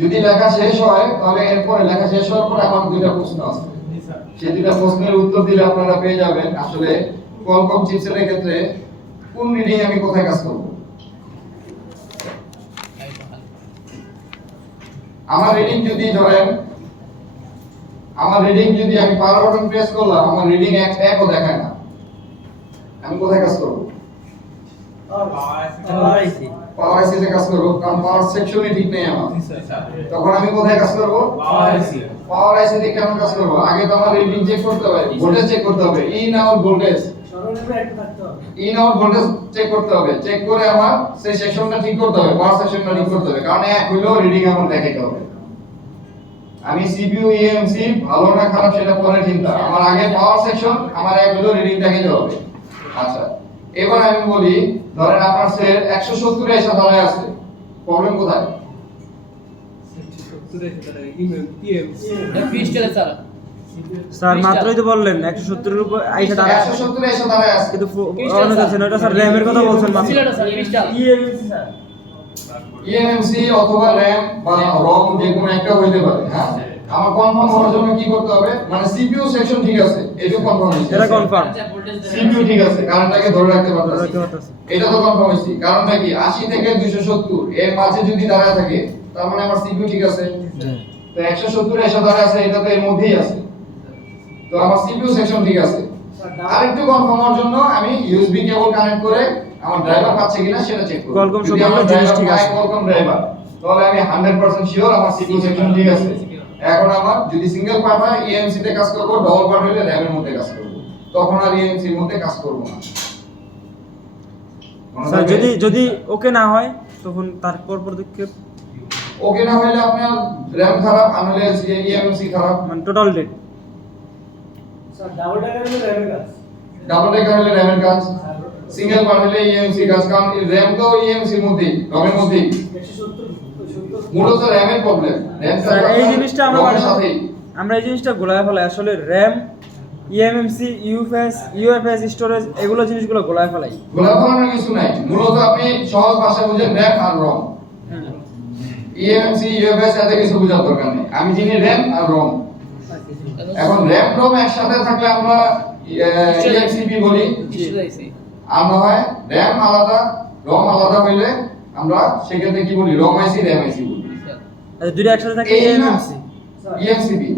যদি লেখা শেষ হয় তাহলে এরপরে লেখা শেষ হওয়ার পর আমার দুইটা প্রশ্ন আছে। সেই দুইটা প্রশ্নের উত্তর দিলে আপনারা পেয়ে যাবেন আসলে কোয়ালকম চিপসেটের ক্ষেত্রে কোন রিডিং আমি কোথায় কাজ করব। আমার রিডিং যদি ধরেন আমি পাওয়ার বাটন প্রেস করলাম, আমার রিডিং একও দেখায় না, আমি কোথায় কাজ করব? পাওয়ার আইসি তে কাজ করব, কারণ পাওয়ার সেকশনই ঠিক নেই আমার। তখন আমি কোথায় কাজ করব? পাওয়ার আইসি তে কেন কাজ করব? আগে তো আমার রিডিং চেক করতে হবে, ভোল্টেজ চেক করতে হবে, ইন আউট ভোল্টেজ চেক করতে হবে। চেক করে আমার সেই সেকশনটা ঠিক করতে হবে, পাওয়ার সেকশনটা ঠিক করতে হবে, কারণ এক হইলেও রিডিং আমার দেখাইতে হবে। আমি সিপিইউ ইএমসি ভালো না খারাপ সেটা পরে চিন্তা, আমার আগে পাওয়ার সেকশন আমার এক হইলেও রিডিং দেখাইতে হবে। আচ্ছা, এবার আমি বলি ধরেন আপনার সেল 170 এ এসে দাঁড়ায় আছে, প্রবলেম কোথায়? স্যার মাত্রই তো বললেন 170 এর উপর আইসা দাঁড়ায় আছে। 170 এ এসে দাঁড়ায় আছে কিন্তু অনেক আছে না, এটা স্যার র‍্যামের কথা বলছেন মাত্র। ইএমসি অথবা র‍্যাম বা রম যে কোনো একটা হইতে পারে। হ্যাঁ, আমার কনফার্ম হওয়ার জন্য কি করতে হবে, মানে সিপিইউ সেকশন ঠিক আছে, এটা কনফার্ম হইছে, এটা কনফার্ম। সিপিইউ ঠিক আছে, কারণটাকে ধরে রাখতে পারতেছি, এটা তো কনফার্ম হইছে। কারণটা কি 80 থেকে 270 এর মাঝে যদি দাঁড়ায় থাকে তার মানে আমার সিপিইউ ঠিক আছে। তো 170 এর সাথে দাঁড়ায় আছে, এটা তো এর মধ্যেই আছে, তো আমার সিপিইউ সেকশন ঠিক আছে। আরেকটু কনফার্ম হওয়ার জন্য আমি ইউএসবি কেবল কানেক্ট করে আমার ড্রাইভার পাচ্ছে কিনা সেটা চেক করব। কোয়ালকম যদি আমার জিনিস ঠিক আছে, কোয়ালকম ড্রাইভার, তাহলে আমি 100% শিওর আমার সিপিইউ সেকশন ঠিক আছে। এখন আমার যদি সিঙ্গেল পার্ট হয় ইএমসি তে কাজ করব, ডবল পার্ট হলে র‍্যামের মধ্যে কাজ করব, তখন আর ইএমসি এর মধ্যে কাজ করব না। স্যার যদি ওকে না হয় তখন তারপর পদক্ষেপ? ওকে না হলে আপনার র‍্যাম খারাপ, আনলে ইএমসি খারাপ, মানে total dead. Sir double decker হলে র‍্যামের কাজ, ডাবল ডেকার হলে র‍্যামের কাজ, সিঙ্গেল পার্ট হলে ইএমসি কাজ, কারণ র‍্যাম তো ইএমসি এর মধ্যেই, রমের মধ্যেই। 170 মূলত র‍্যামের প্রবলেম। র‍্যাম স্যার এই জিনিসটা আমরা গোলায় ফেলাই। আসলে র‍্যাম ইএমএমসি, ইউএফএস স্টোরেজ এগুলো জিনিসগুলো গোলায় ফেলাই। গোলা ফলানোর কিছু নাই, মূলত আপনি সহজ ভাষায় বুঝেন র‍্যাম আর রম। ইএমসি ইউএফএস এত কিছু বোঝার দরকার নেই, আমি জানি র‍্যাম আর রম। এখন র‍্যাম রম একসাথে থাকলে আমরা ইএমসিপি বলি, আর না হয় র‍্যাম আলাদা রম আলাদা হইলে আমরা সেক্ষেত্রে কি বলি, রম আইসি র‍্যাম আইসি বলি। আচ্ছা, দুটো একসাথে থাকলে ইএমএমসি, ইএমসিপি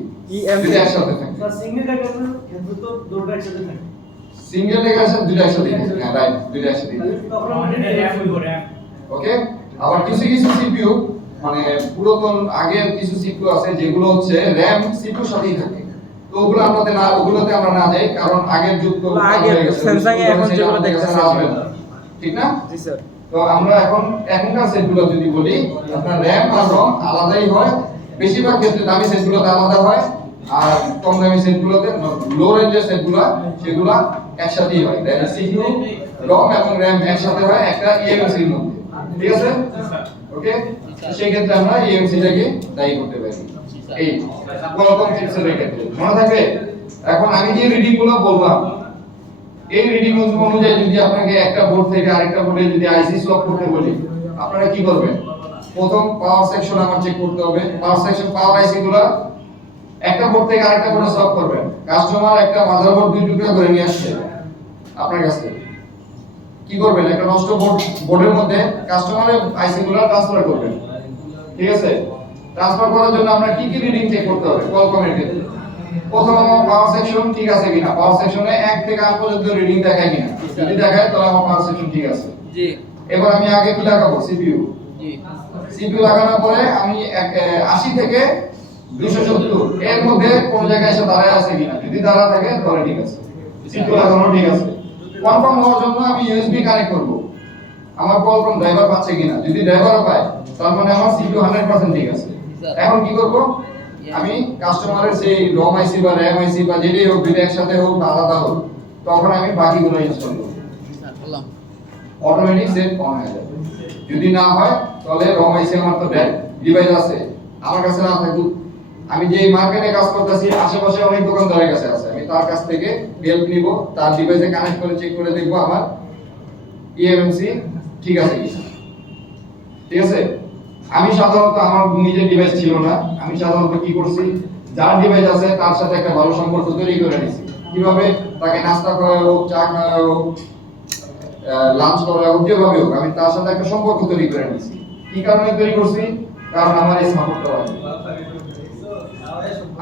দুটো একসাথে থাকে। স্যার সিঙ্গেল ডায়াগ্রামের ক্ষেত্রে তো দুটো একসাথে থাকে। সিঙ্গেল ডায়াগ্রাম দুটো একসাথে থাকে, হ্যাঁ রাইট, দুটো একসাথে থাকে। তখন আমরা র‍্যাম বলবো র‍্যাম। ওকে, আবার কিছু কিছু সিপিইউ মানে পুরাতন আগের কিছু সিপিইউ আছে যেগুলো হচ্ছে র‍্যাম সিপিইউর সাথেই থাকে, তো ওগুলো ওগুলোতে আমরা না যাই, কারণ আগের যুগ তো আগে স্যামসাং এ এখন যেগুলো দেখতেছেন আসবে না, ঠিক না? জি স্যার। তো আমরা এখনকার সেটগুলো যদি বলি, আপনার র‍্যাম আর রম আলাদাই হয়, বেশিরভাগ ক্ষেত্রে দামি সেটগুলোতে আলাদা হয়, আর কম দামি সেটগুলোতে লো রেঞ্জের সেটগুলো সেগুলো একসাথেই হয়। তাই সিপিইউ রম এবং র‍্যাম একসাথে হয় একটা ইএমসি এর মধ্যে, ঠিক আছে? ওকে, সেই ক্ষেত্রে আমরা ইএমসি টাকে দায়ী করতে পারি। এই কোয়ালকম চিপসেটের ক্ষেত্রে মনে থাকবে। এখন আমি যে রিডিং গুলো বললাম, এই রিডিং অনুযায়ী যদি আপনাকে একটা বোর্ড থেকে আরেকটা বোর্ডে যদি আইসি সোয়াপ করতে বলি, আপনারা কি করবেন? প্রথম পাওয়ার সেকশন আমার চেক করতে হবে, পাওয়ার সেকশন পাওয়ার আইসি গুলো একটা বোর্ড থেকে আরেকটা বোর্ডে সোয়াপ করবেন। কাস্টমার একটা মাদারবোর্ড দুই টুকরা করে নিয়ে আসছে আপনার কাছে, কি করবেন? একটা নষ্ট বোর্ডের মধ্যে কাস্টমারের আইসি গুলো ট্রান্সফার করবেন, ঠিক আছে? ট্রান্সফার করার জন্য আমরা কি কি রিডিং চেক করতে হবে কোয়ালকমের ক্ষেত্রে? প্রথম আমার পাওয়ার সেকশন ঠিক আছে কিনা, পাওয়ার সেকশনে 1 থেকে 8 পর্যন্ত রিডিং দেখায় কিনা, যদি দেখায় তাহলে আমার পাওয়ার সেকশন ঠিক আছে। জি এবার আমি আগে কি লাগাবো? সিপিইউ। জি সিপিইউ লাগানোর পরে আমি 80 থেকে 270 এর মধ্যে কোন জায়গায় এসে দাঁড়ায় আছে কিনা, যদি দাঁড়া থাকে তাহলে ঠিক আছে, সিপিইউ লাগানো ঠিক আছে। কনফার্ম হওয়ার জন্য আমি ইউএসবি কানেক্ট করব, আমার কোয়ালকম ড্রাইভার পাচ্ছে কিনা, যদি ড্রাইভারও পায় তার মানে আমার সিপিইউ 100% ঠিক আছে। এখন কি করব? আমি কাস্টমারের সেই রম আইসি বা র‍্যাম আইসি বা যেটাই হোক, দুটো একসাথে হোক বা আলাদা হোক, তখন আমি বাকিগুলো ইনস্টল করব, অটোমেটিক সেট অন হয়ে যাবে। যদি না হয় তাহলে রম আইসি আমার তো ডিভাইস আছে, আমার কাছে না থাকুক, আমি যে মার্কেটে কাজ করতেছি আশেপাশে অনেক দোকানদারের কাছে আছে, আমি তার কাছ থেকে হেল্প নিব, তার ডিভাইসে কানেক্ট করে চেক করে দেখব আমার ইএমএমসি ঠিক আছে কিনা, ঠিক আছে? আমি সাধারণত আমার নিজের ডিভাইস ছিল না, আমি সাধারণত কি করছি, যার ডিভাইস আছে তার সাথে একটা ভালো সম্পর্ক তৈরি করে নিয়েছি। কিভাবে? তাকে নাস্তা করা হোক, চা খাওয়া হোক, লাঞ্চ করা হোক, যেভাবে হোক আমি তার সাথে একটা সম্পর্ক তৈরি করে নিয়েছি। কি কারণে তৈরি করছি? কারণ আমার এই সাপোর্টটা আছে,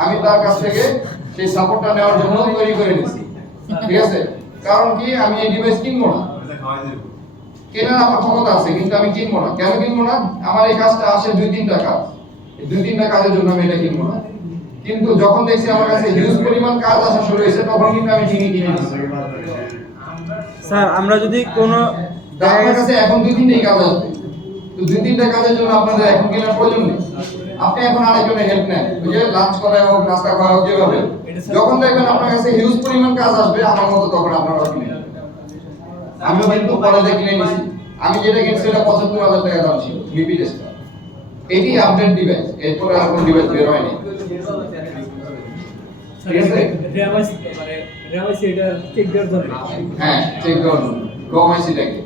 আমি তার কাছ থেকে সেই সাপোর্টটা নেওয়ার জন্য তৈরি করে নিয়েছি, ঠিক আছে? কারণ কি, আমি এই ডিভাইস কিনবো না, কেনার আমার ক্ষমতা আছে কিন্তু আমি কিনবো না। কেন কিনবো না? আমার এই কাজটা আসে 2-3টা কাজ, এই 2-3টা কাজের জন্য আমি এটা কিনবো না। কিন্তু যখন দেখছি আমার কাছে হিউজ পরিমাণ কাজ আসা শুরু হয়েছে, তখন কিন্তু আমি কিনে নিচ্ছি। স্যার আমরা যদি কোনো আপনার কাছে এখন 2-3টা কাজ আসবে, তো 2-3টা কাজের জন্য আপনাদের এখন কেনার প্রয়োজন নেই। আপনি এখন আরেকজনের হেল্প নেন, ওই যে লাঞ্চ করা হোক, নাস্তা করা হোক, যেভাবে যখন দেখবেন আপনার কাছে হিউজ পরিমাণ কাজ আসবে আমার মতো, তখন আপনারা কিনে নেবেন। আমিও কিন্তু পরে কিনে নিয়েছি, আমি যেটা কিনছি সেটা 75,000 টাকা দাম ছিল মিপি টেস্টার, এটি আপডেট ডিভাইস, এরপরে আর কোনো ডিভাইস বের হয়নি, ঠিক আছে? র‍্যাম এটা চেক দেওয়ার জন্য। হ্যাঁ, চেক দেওয়ার জন্য রম আইসিটাকে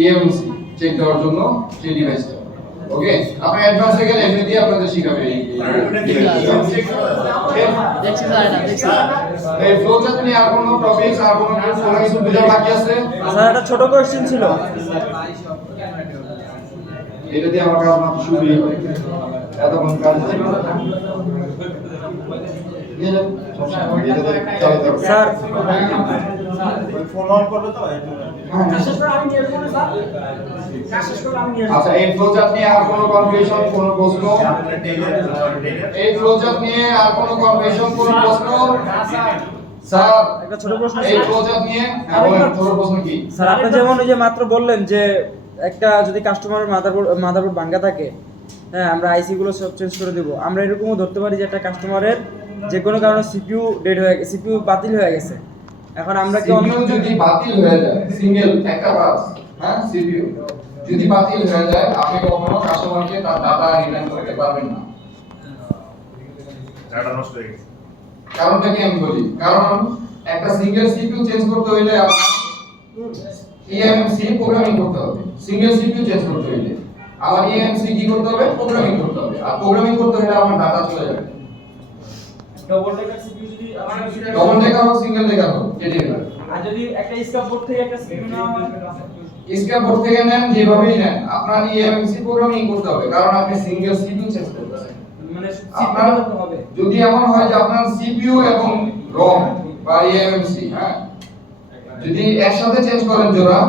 ইএমসি চেক দেওয়ার জন্য সেই ডিভাইসটা। ওকে, আপনি অ্যাডভান্সে গেলে এমনি দিয়ে আপনাদের শিখাবে দেখছি স্যার, এটা দেখছি এই ফ্লোচার্ট নিয়ে আর কোনো টপিকস আর কোনো কিছু বোঝার বাকি আছে? স্যার একটা ছোট কোশ্চেন ছিল, এটা দিয়ে আমার কাজ মাত্র শুরুই হয়, এতক্ষণ কাজ ছিল স্যার ফোন অন করবে তো শেষ করে আমি নিয়ে আসবো স্যার, শেষ করে আমি নিয়ে আসবো। আচ্ছা, এই ফ্লোচার্ট নিয়ে আর কোনো কনফিউশন, কোনো প্রশ্ন? এই ফ্লোচার্ট নিয়ে আর কোনো কনফিউশন, কোনো প্রশ্ন? স্যার একটা ছোট প্রশ্ন এই ছিল। ফ্লোচার্ট নিয়ে বলেন, ছোট প্রশ্ন কি? স্যার আপনি যেমন ওই যে মাত্র বললেন যে একটা যদি কাস্টমারের মাদারবোর্ড ভাঙা থাকে, হ্যাঁ আমরা আইসি গুলো সব চেঞ্জ করে দেব, আমরা এরকমও ধরতে পারি যে একটা কাস্টমারের যে কোনো কারণে সিপিইউ ডেড হয়ে গেছে, সিপিইউ বাতিল হয়ে গেছে, এখন আমরা কি সিপিইউ যদি বাতিল হয়ে যায়, সিঙ্গেল একটা বাস, হ্যাঁ সিপিইউ যদি বাতিল হয়ে যায়, আপনি কখনো কাস্টমারকে তার ডাটা রিটার্ন করতে পারবেন না। ডাটা নষ্ট হয়ে গেছে। কারণটা কি আমি বলি, কারণ একটা সিঙ্গেল সিপিইউ চেঞ্জ করতে হইলে আপনার ইএমসি প্রোগ্রামিং করতে হবে। সিঙ্গেল সিপিইউ চেঞ্জ করতে হইলে আমার ইএমসি কি করতে হবে, প্রোগ্রামিং করতে হবে। আর প্রোগ্রামিং করতে হলে আমার ডাটা চলে যাবে। ডবল ডেকার সিপিইউ যদি ডবল ডেকার হোক সিঙ্গেল ডেকার হোক যেটাই হোক, আর যদি একটা স্কাপ বোর্ড থেকে একটা সিপিইউ নেওয়া হয়, স্ক্যাপ বোর্ড থেকে নেন যেভাবেই নেন আপনার ইএমসি প্রোগ্রামিং করতে হবে, কারণ আপনি সিঙ্গেল সিপিইউ চেঞ্জ করতেছেন। মানে আপনার সিপিইউ করতে হবে। যদি এমন হয় যে আপনার সিপিইউ এবং রম বা ইএমসি হ্যাঁ যদি একসাথে চেঞ্জ করেন জোড়া,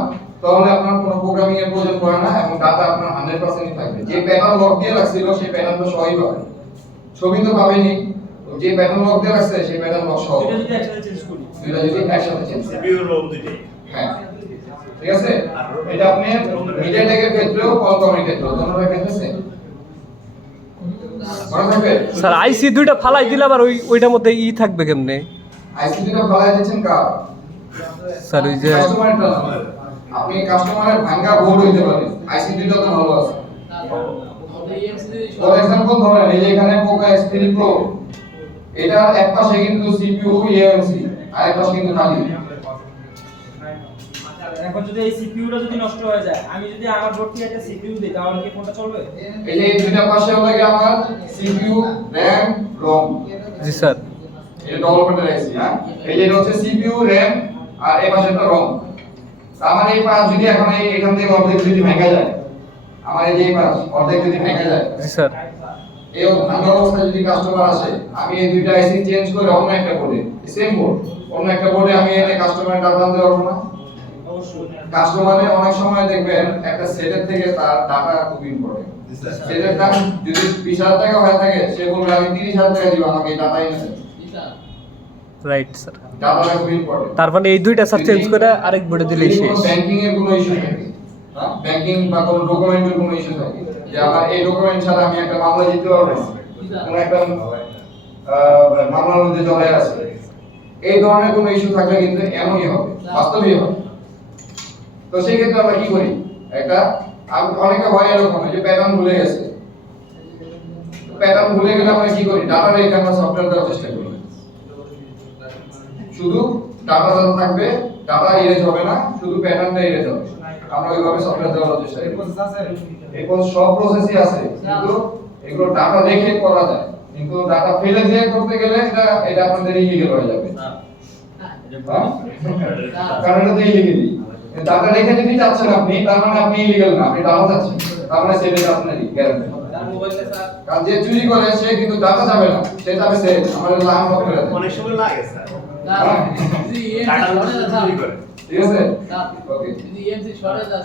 তাহলে আপনার কোনো প্রোগ্রামিং এর প্রয়োজন পড়ে না এবং ডাটা আপনার 100% থাকবে। যে প্যাটার্ন লক দিয়ে রাখছিল সেই প্যাটার্ন তো সবই পাবেন, ছবি তো পাবেনই, যে প্যাটার্ন লক দিয়ে রাখছে সেই প্যাটার্ন লক সহ এটা যদি একসাথে চেঞ্জ করি, দুইটা যদি একসাথে চেঞ্জ করেন সিপিইউ রোম দুইটাই। হ্যাঁ ঠিক আছে। এটা আপনি মিডিয়াটেকের ক্ষেত্রেও কোয়ালকমের ক্ষেত্রেও দুটোর ক্ষেত্রে সেম মনে থাকবে। স্যার আইসি দুইটা ফালাই দিলে আবার ওইটার মধ্যে ই থাকবে কেমনে? আইসিটিটা ফলাই দিচ্ছেন কার? স্যার ওই যে কাস্টমারটা না। আপনি কাস্টমারের ভাঙা বোর্ড হইতে পারে, আইসিটিটা তো ভালো আছে। ফর এক্সাম্পল ধরেন এই যে এখানে পোকা X3 Pro, এটা এক পাশে কিন্তু সিপিইউ ইএমসি আর এক পাশে কিন্তু খালি। এখন যদি এই সিপিইউটা যদি নষ্ট হয়ে যায়, আমি যদি আমার বোর্ড থেকে একটা সিপিইউ দিই, তাহলে কি ফোনটা চলবে? এই যে এই দুইটা পাশে লাগে আমার সিপিইউ র‍্যাম রম, জি স্যার এটা ডবল কোডের আইসি হ্যাঁ। এই যে এটা হচ্ছে সিপিইউ র‍্যাম আর এই পাশে একটা রম। আমার এই পাশ যদি এখন এখান থেকে অর্ধেক যদি ভেঙে যায়, আমার এই যে এই পাশ অর্ধেক যদি ভেঙে যায়, জি স্যার এই ভাঙা অবস্থায় যদি কাস্টমার আসে, আমি এই দুইটা আইসি চেঞ্জ করে অন্য একটা বোর্ডে, সেম বোর্ড অন্য একটা বোর্ডে আমি এনে কাস্টমারের ডাটা আনতে পারবো না? অবশ্যই। কাস্টমারের অনেক সময় দেখবেন একটা সেটের থেকে তার ডাটা খুব ইম্পর্টেন্ট। সেটের দাম যদি 20,000 টাকা হয়ে থাকে, সে বলবে আমি 30,000 টাকা দিব, আমাকে এই ডাটা এনে দেন। Right sir. ডাটাটা খুব ইম্পর্টেন্ট। তার মানে এই দুইটা স্যার চেঞ্জ করে আরেক বোর্ডে দিলেই শেষ। ব্যাংকিং এর কোনো ইস্যু থাকে, হ্যাঁ ব্যাংকিং বা কোনো ডকুমেন্টের কোনো ইস্যু থাকে, যে আমার এই ডকুমেন্ট ছাড়া আমি একটা মামলা জিততে পারবো না, কোনো একটা মামলার মধ্যে জড়ায় আছে, এই ধরনের কোনো ইস্যু থাকলে কিন্তু এমনই হবে, বাস্তবেই হবে। তো সেই ক্ষেত্রে আমরা কি করি, একটা অনেকে হয় এরকম যে প্যাটার্ন ভুলে গেছে, প্যাটার্ন ভুলে গেলে আমরা কি করি, ডাটা রেখে আমরা সফটওয়্যার দেওয়ার চেষ্টা করি। শুধু ডাটা থাকবে, ডাটা ইরেজ হবে না, শুধু প্যাটার্নটা ইরেজ হবে। আমরা ওইভাবে সফটওয়্যার দেওয়ার চেষ্টা করি। এরপর সব প্রসেসই আছে, কিন্তু এগুলো ডাটা রেখে করা যায়, কিন্তু ডাটা ফেলে দিয়ে করতে গেলে এটা আপনাদের ইলিগাল হয়ে যাবে। হ্যাঁ? কারণ এটা তো ইলিগালি। ডাটা রেখে যদি চাচ্ছেন আপনি, তার মানে আপনি ইলিগাল না, আপনি ডাটা চাচ্ছেন, তার মানে সেটা আপনারই গ্যারান্টি। কারণ যে চুরি করে সে কিন্তু ডাটা যাবে না, সে যাবে সে আমাদের লাইন অফ করে দেয়। অনেক সময় লাগে স্যার। Sim, টাটা চুরি করে। ঠিক আছে? Tá. ওকে। EMC chora da